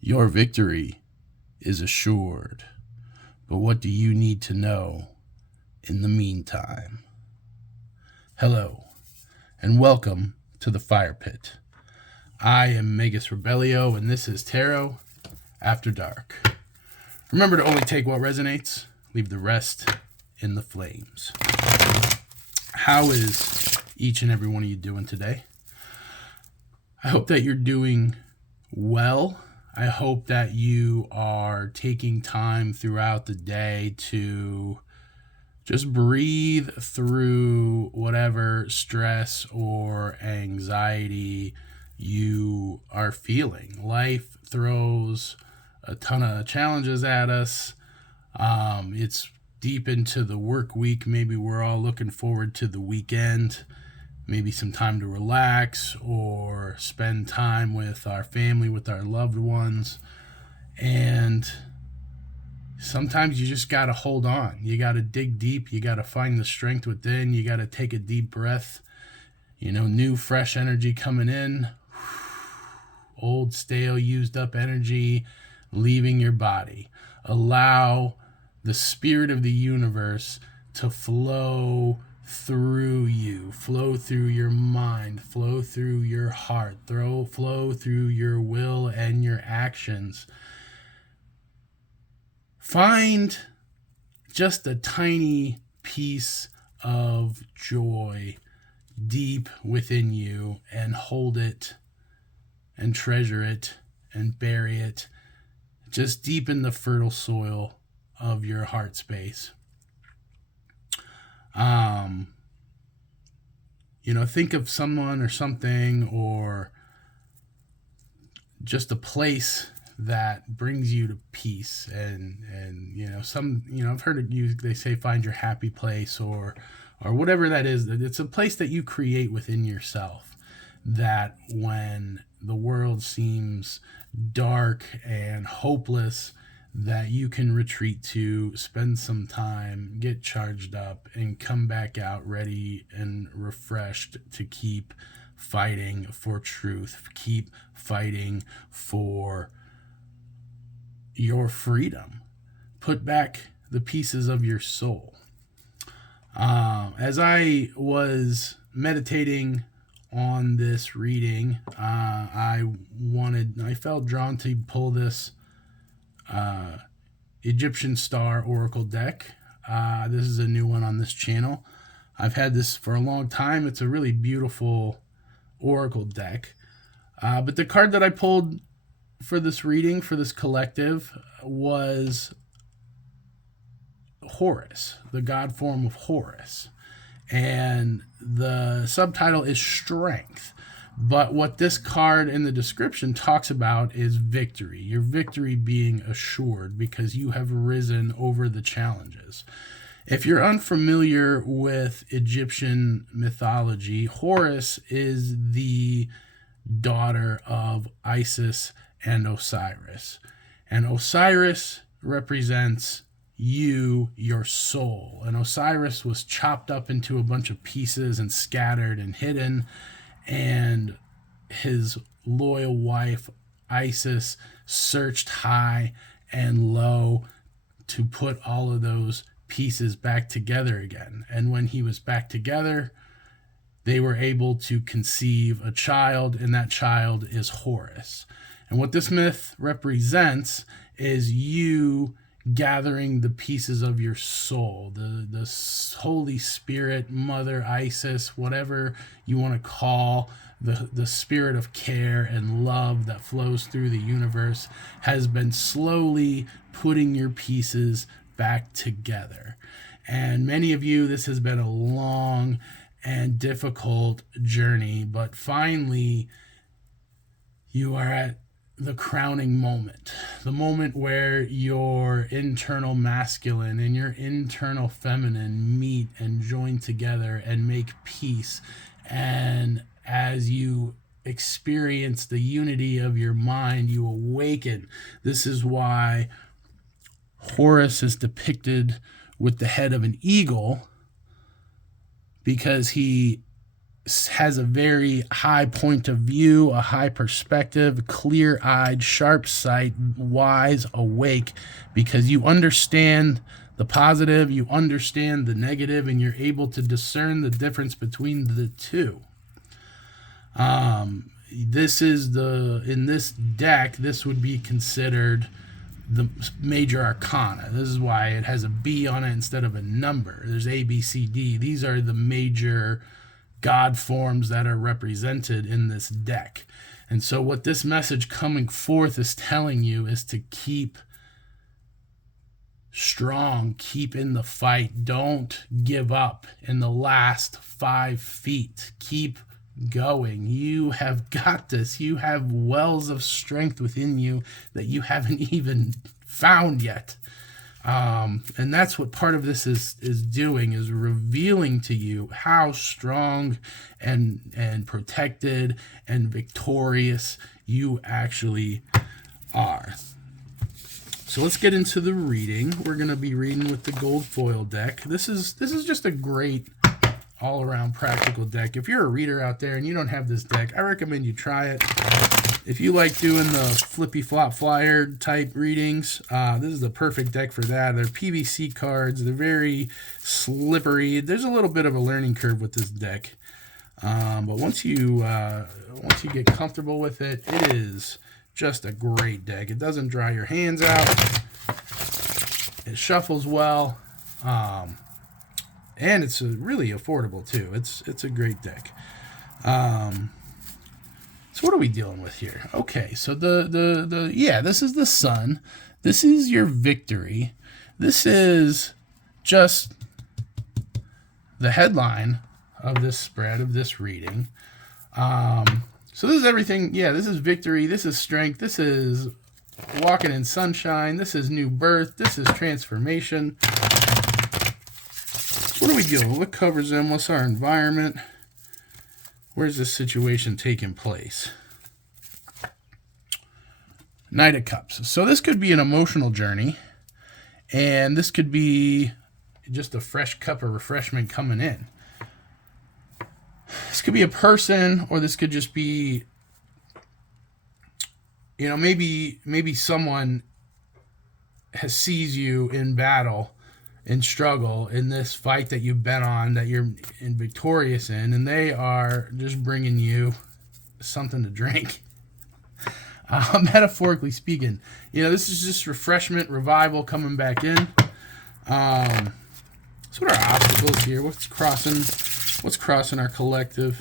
Your victory is assured, but what do you need to know in the meantime? Hello, and welcome to the Fire Pit. I am Magus Rebellio, and this is Tarot After Dark. Remember to only take what resonates, leave the rest in the flames. How is each and every one of you doing today? I hope that you're doing well. I hope that you are taking time throughout the day to just breathe through whatever stress or anxiety you are feeling. Life throws a ton of challenges at us. It's deep into the work week. Maybe we're all looking forward to the weekend. Maybe some time to relax or spend time with our family, with our loved ones. And sometimes you just got to hold on. You got to dig deep. You got to find the strength within. You got to take a deep breath. New, fresh energy coming in. Old, stale, used up energy leaving your body. Allow the spirit of the universe to flow through you, flow through your mind, flow through your heart, flow through your will and your actions. Find just a tiny piece of joy deep within you and hold it and treasure it and bury it just deep in the fertile soil of your heart space. Think of someone or something or just a place that brings you to peace and I've heard it used, they say find your happy place or whatever that is. It's a place that you create within yourself that when the world seems dark and hopeless, that you can retreat to, spend some time, get charged up, and come back out ready and refreshed to keep fighting for truth, keep fighting for your freedom. Put back the pieces of your soul. As I was meditating on this reading, I felt drawn to pull this Egyptian Star Oracle deck. This is a new one on this channel. I've had this for a long time. It's a really beautiful Oracle deck. But the card that I pulled for this reading, for this collective, was Horus, the god form of Horus. And the subtitle is Strength. But what this card in the description talks about is victory. Your victory being assured because you have risen over the challenges. If you're unfamiliar with Egyptian mythology, Horus is the daughter of Isis and Osiris. And Osiris represents you, your soul. And Osiris was chopped up into a bunch of pieces and scattered and hidden. And his loyal wife, Isis, searched high and low to put all of those pieces back together again. And when he was back together, they were able to conceive a child, and that child is Horus. And what this myth represents is you gathering the pieces of your soul, the Holy Spirit, Mother Isis, whatever you want to call the spirit of care and love that flows through the universe, has been slowly putting your pieces back together. And many of you, this has been a long and difficult journey, but finally you are at the crowning moment, the moment where your internal masculine and your internal feminine meet and join together and make peace. And as you experience the unity of your mind, you awaken. This is why Horus is depicted with the head of an eagle, because he has a very high point of view, a high perspective, clear-eyed, sharp sight, wise, awake, because you understand the positive, you understand the negative, and you're able to discern the difference between the two. This is in this deck, this would be considered the major arcana. This is why it has a B on it instead of a number. There's A, B, C, D. These are the major God forms that are represented in this deck. And so what this message coming forth is telling you is to keep strong, keep in the fight. Don't give up in the last 5 feet. Keep going. You have got this. You have wells of strength within you that you haven't even found yet. And that's what part of this is doing, is revealing to you how strong and protected and victorious you actually are. So let's get into the reading. We're going to be reading with the gold foil deck. This is just a great all-around practical deck. If you're a reader out there and you don't have this deck, I recommend you try it. If you like doing the flippy flop flyer type readings, this is the perfect deck for that. They're PVC cards. They're very slippery. There's a little bit of a learning curve with this deck, but once you get comfortable with it, it is just a great deck. It doesn't dry your hands out. It shuffles well, and it's really affordable too. It's a great deck. So what are we dealing with here? Okay, so this is the sun. This is your victory. This is just the headline of this spread, of this reading. So this is everything. Yeah, this is victory. This is strength. This is walking in sunshine. This is new birth. This is transformation. What are we dealing with? What covers them? What's our environment? Where's this situation taking place? Knight of Cups. So this could be an emotional journey, and this could be just a fresh cup of refreshment coming in. This could be a person, or this could just be, maybe someone sees you in battle, in struggle, in this fight that you've been on, that you're victorious in, and they are just bringing you something to drink. Metaphorically speaking, this is just refreshment, revival coming back in. So what are our obstacles here? What's crossing our collective?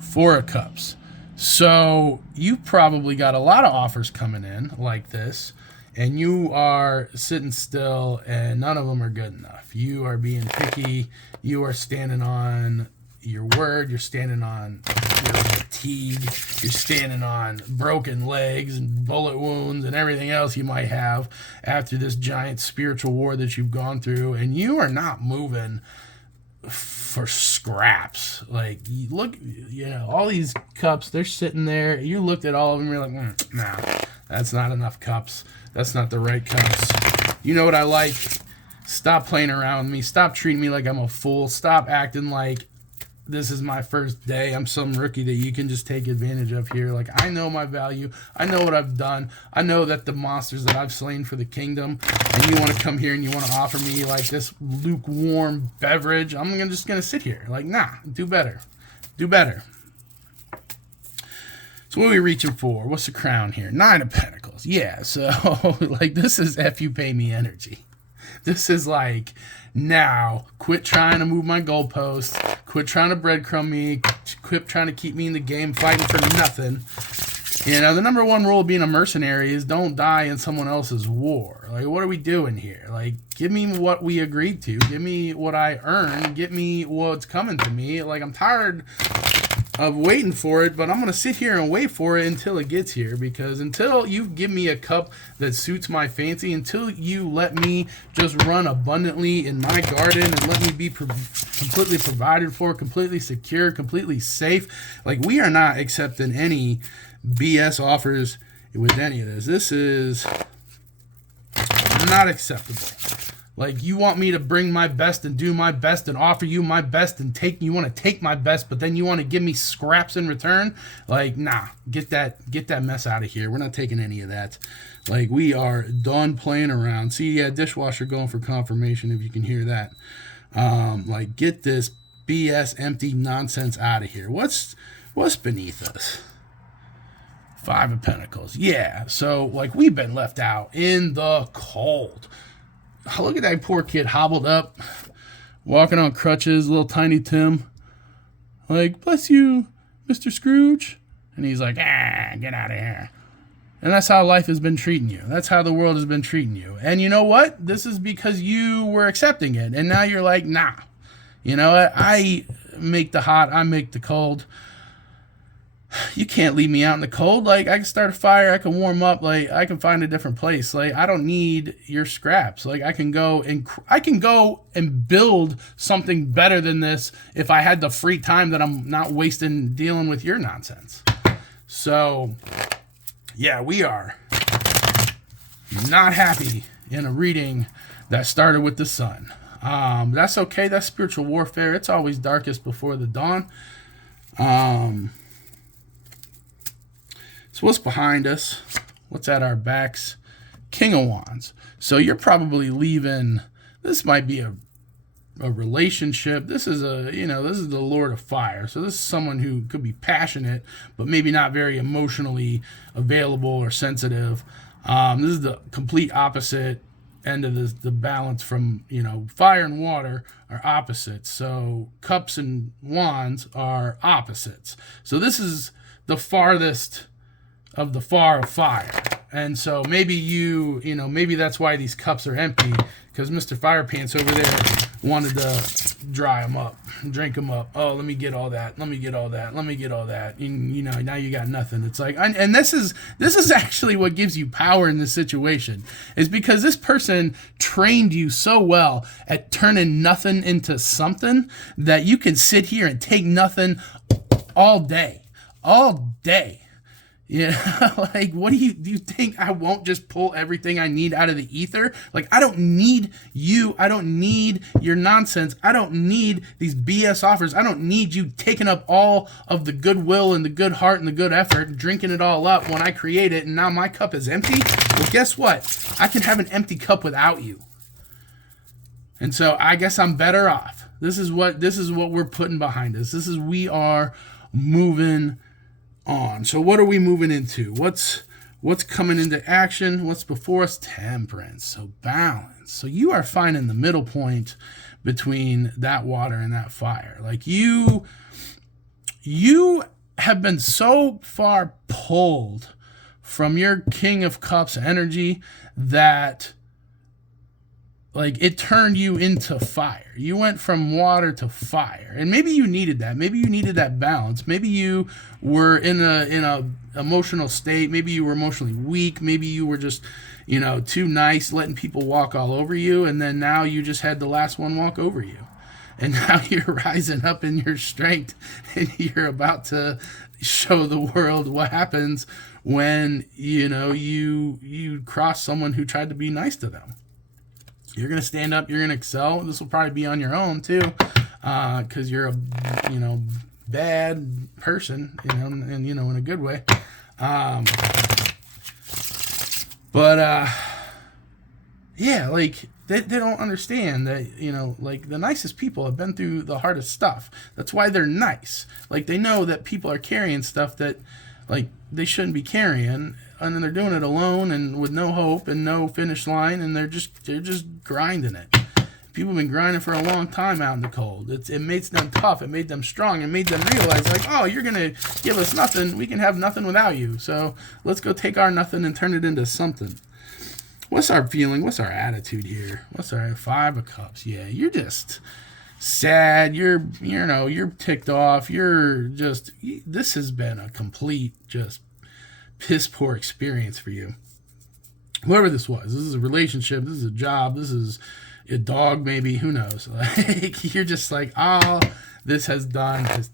Four of Cups. So you probably got a lot of offers coming in like this, and you are sitting still, and none of them are good enough. You are being picky. You are standing on your word. You're standing on your fatigue. You're standing on broken legs and bullet wounds and everything else you might have after this giant spiritual war that you've gone through, and you are not moving for scraps. Like, you look, all these cups, they're sitting there. You looked at all of them, you're like, nah, that's not enough cups. That's not the right cups. You know what I like? Stop playing around with me. Stop treating me like I'm a fool. Stop acting like this is my first day. I'm some rookie that you can just take advantage of here. Like, I know my value. I know what I've done. I know that the monsters that I've slain for the kingdom, and you want to come here and you want to offer me like this lukewarm beverage, I'm just going to sit here. Like, nah, do better. Do better. So what are we reaching for? What's the crown here? 9 of Pentacles. Yeah, so like, this is F you pay me energy. This is like, now, quit trying to move my goalposts. Quit trying to breadcrumb me. Quit trying to keep me in the game fighting for nothing. The number one rule of being a mercenary is don't die in someone else's war. Like, what are we doing here? Like, give me what we agreed to. Give me what I earned. Give me what's coming to me. Like, I'm tired of waiting for it, but I'm going to sit here and wait for it until it gets here, because until you give me a cup that suits my fancy, until you let me just run abundantly in my garden and let me be completely provided for, completely secure, completely safe, like, we are not accepting any BS offers with any of this. This is not acceptable. Like, you want me to bring my best and do my best and offer you my best and you want to take my best, but then you want to give me scraps in return? Like, nah, get that mess out of here. We're not taking any of that. Like, we are done playing around. See, yeah, dishwasher going for confirmation, if you can hear that. Like, get this BS empty nonsense out of here. What's beneath us? Five of Pentacles. Yeah, so, like, we've been left out in the cold. Look at that poor kid hobbled up, walking on crutches, little tiny Tim. Like, bless you, Mr. Scrooge. And he's like, get out of here. And that's how life has been treating you. That's how the world has been treating you. And you know what? This is because you were accepting it. And now you're like, nah. You know what? I make the hot, I make the cold. You can't leave me out in the cold. Like, I can start a fire, I can warm up, like, I can find a different place. Like, I don't need your scraps. Like, I can go and build something better than this if I had the free time that I'm not wasting dealing with your nonsense. So, yeah, we are not happy in a reading that started with the sun. That's okay. That's spiritual warfare. It's always darkest before the dawn. So what's behind us? What's at our backs? King of Wands. So you're probably leaving. This might be a relationship. This is this is the Lord of Fire. So this is someone who could be passionate, but maybe not very emotionally available or sensitive. This is the complete opposite end of the balance from, fire and water are opposites. So cups and wands are opposites. So this is the farthest of the far of fire. And so maybe maybe that's why these cups are empty, because Mr. Fire Pants over there wanted to dry them up, drink them up. Oh, let me get all that. Let me get all that. Let me get all that. Now you got nothing. It's like, and this is actually what gives you power in this situation, is because this person trained you so well at turning nothing into something that you can sit here and take nothing all day. Yeah, like, what do you think I won't just pull everything I need out of the ether? Like, I don't need you. I don't need your nonsense. I don't need these BS offers. I don't need you taking up all of the goodwill and the good heart and the good effort, drinking it all up when I create it, and now my cup is empty. Well, guess what? I can have an empty cup without you. And so I guess I'm better off. This is what we're putting behind us. We are moving on. So what are we moving into? What's coming into action? What's before us? Temperance. So balance. So you are finding the middle point between that water and that fire. Like, you have been so far pulled from your King of Cups energy that, like, it turned you into fire. You went from water to fire. And maybe you needed that. Maybe you needed that balance. Maybe you were in a emotional state. Maybe you were emotionally weak. Maybe you were just, too nice, letting people walk all over you. And then now you just had the last one walk over you. And now you're rising up in your strength, and you're about to show the world what happens when, you cross someone who tried to be nice to them. You're going to stand up. You're going to excel. This will probably be on your own, too, because you're a, bad person, and, in a good way. Yeah, like, they don't understand that, like, the nicest people have been through the hardest stuff. That's why they're nice. Like, they know that people are carrying stuff that, like, they shouldn't be carrying, and then they're doing it alone and with no hope and no finish line, and they're just grinding it. People have been grinding for a long time out in the cold. It made them tough. It made them strong. It made them realize, like, oh, you're gonna give us nothing. We can have nothing without you. So let's go take our nothing and turn it into something. What's our feeling? What's our attitude here? What's our Five of Cups? Yeah, you're just sad. You're ticked off. This has been a complete just piss poor experience for you. Whoever this was. This is a relationship. This is a job. This is a dog, maybe. Who knows? Like, you're just like, all this has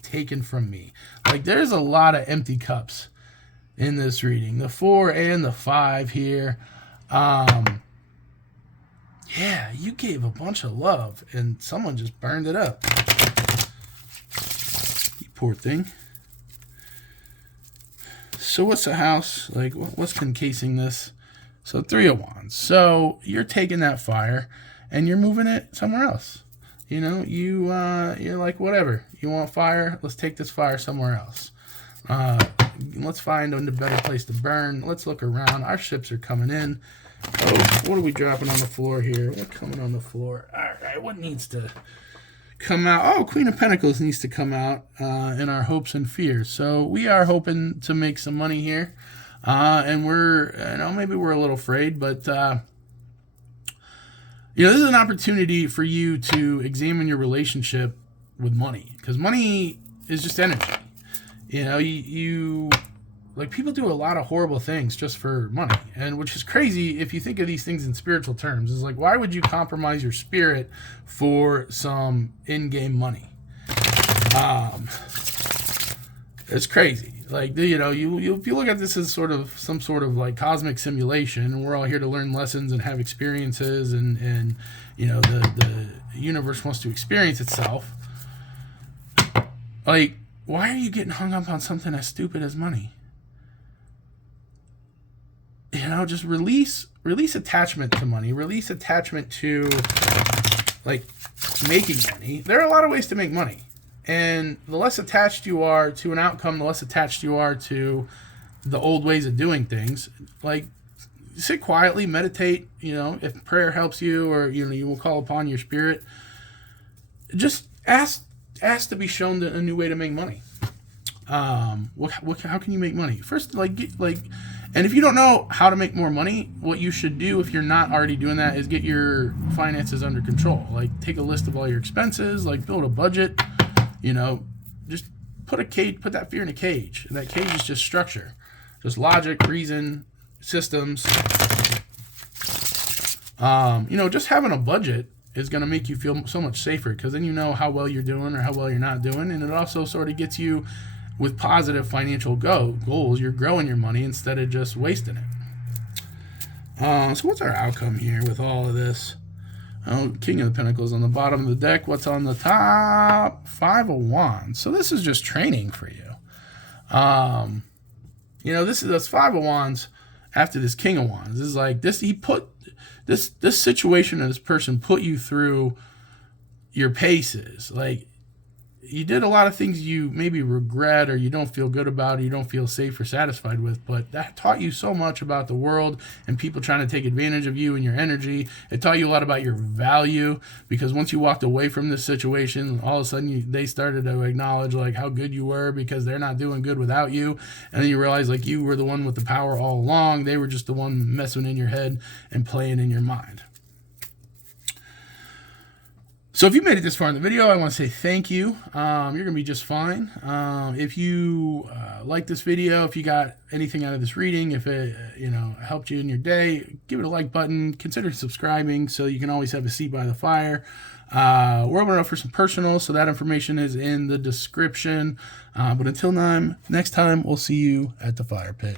taken from me. Like, there's a lot of empty cups in this reading. The 4 and the 5 here. Yeah, you gave a bunch of love and someone just burned it up. You poor thing. So what's the house? Like, what's encasing this? So 3 of Wands. So you're taking that fire and you're moving it somewhere else. You know, you're like, whatever. You want fire? Let's take this fire somewhere else. Let's find a better place to burn. Let's look around. Our ships are coming in. Oh, what are we dropping on the floor here? What's coming on the floor? All right, what needs to come out? Oh, Queen of Pentacles needs to come out in our hopes and fears. So we are hoping to make some money here. And we're, maybe we're a little afraid, but, this is an opportunity for you to examine your relationship with money, because money is just energy. You like, people do a lot of horrible things just for money, and which is crazy if you think of these things in spiritual terms. It's like, why would you compromise your spirit for some in-game money? It's crazy. Like, if you look at this as some sort of like cosmic simulation, and we're all here to learn lessons and have experiences, and the universe wants to experience itself. Like, why are you getting hung up on something as stupid as money? Just release attachment to money. Release attachment to, like, making money. There are a lot of ways to make money. And the less attached you are to an outcome, the less attached you are to the old ways of doing things. Like, sit quietly, meditate. If prayer helps you, or you will call upon your spirit. Just ask to be shown a new way to make money. How can you make money? First, and if you don't know how to make more money, what you should do, if you're not already doing that, is get your finances under control. Like, take a list of all your expenses. Like, build a budget. Just put that fear in a cage. And that cage is just structure, just logic, reason, systems. Just having a budget is going to make you feel so much safer, because then you know how well you're doing or how well you're not doing. And it also sort of gets you with positive financial goals. You're growing your money instead of just wasting it. So what's our outcome here with all of this? Oh, King of the Pentacles on the bottom of the deck. What's on the top? 5 of Wands. So this is just training for you. This 5 of Wands after this King of Wands. This is like this. He put this situation and this person put you through your paces. Like, you did a lot of things you maybe regret, or you don't feel good about, or you don't feel safe or satisfied with, but that taught you so much about the world and people trying to take advantage of you and your energy. It taught you a lot about your value, because once you walked away from this situation, all of a sudden they started to acknowledge like how good you were, because they're not doing good without you. And then you realize like you were the one with the power all along. They were just the one messing in your head and playing in your mind. So if you made it this far in the video, I want to say thank you. You're going to be just fine. If you like this video, if you got anything out of this reading, if it helped you in your day, give it a like button. Consider subscribing so you can always have a seat by the fire. We're opening up for some personals, so that information is in the description. But until next time, we'll see you at the fire pit.